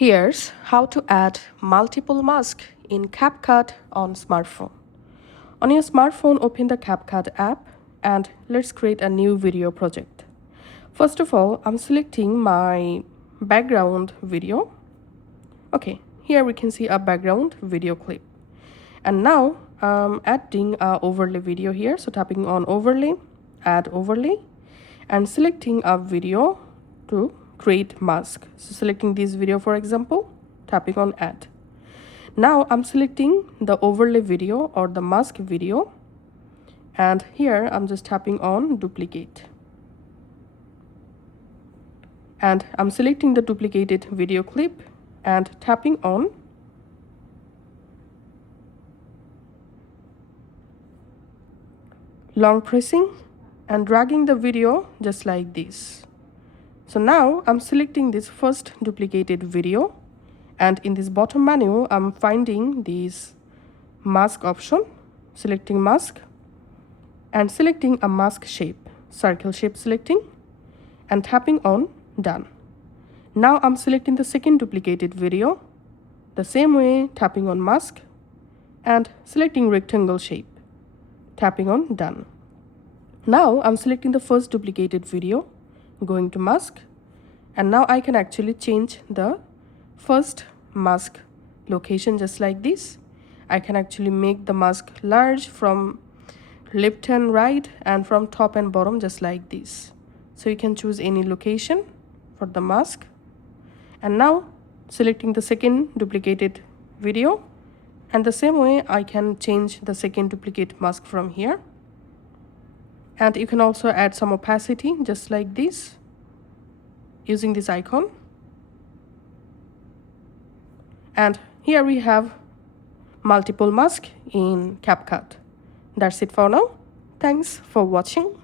Here's how to add multiple masks in CapCut on smartphone. On your smartphone, open the CapCut app and let's create a new video project. First of all, I'm selecting my background video. Okay, here we can see a background video clip. And now I'm adding a overlay video here. So tapping on overlay, add overlay, and selecting a video to create mask. So selecting this video, for example, tapping on add. Now I'm selecting the overlay video or the mask video, and here I'm just tapping on duplicate. And I'm selecting the duplicated video clip and tapping on long pressing and dragging the video just like this. So now I'm selecting this first duplicated video, and in this bottom menu I'm finding this mask option, selecting mask and selecting a mask shape, circle shape selecting, and tapping on done. Now I'm selecting the second duplicated video, the same way, tapping on mask and selecting rectangle shape, tapping on done. Now I'm selecting the first duplicated video, going to mask, and now I can actually change the first mask location just like this. I can actually make the mask large from left and right and from top and bottom just like this. So you can choose any location for the mask. And now selecting the second duplicated video, and the same way I can change the second duplicate mask from here. And you can also add some opacity just like this using this icon. And here we have multiple masks in CapCut. That's it for now. Thanks for watching.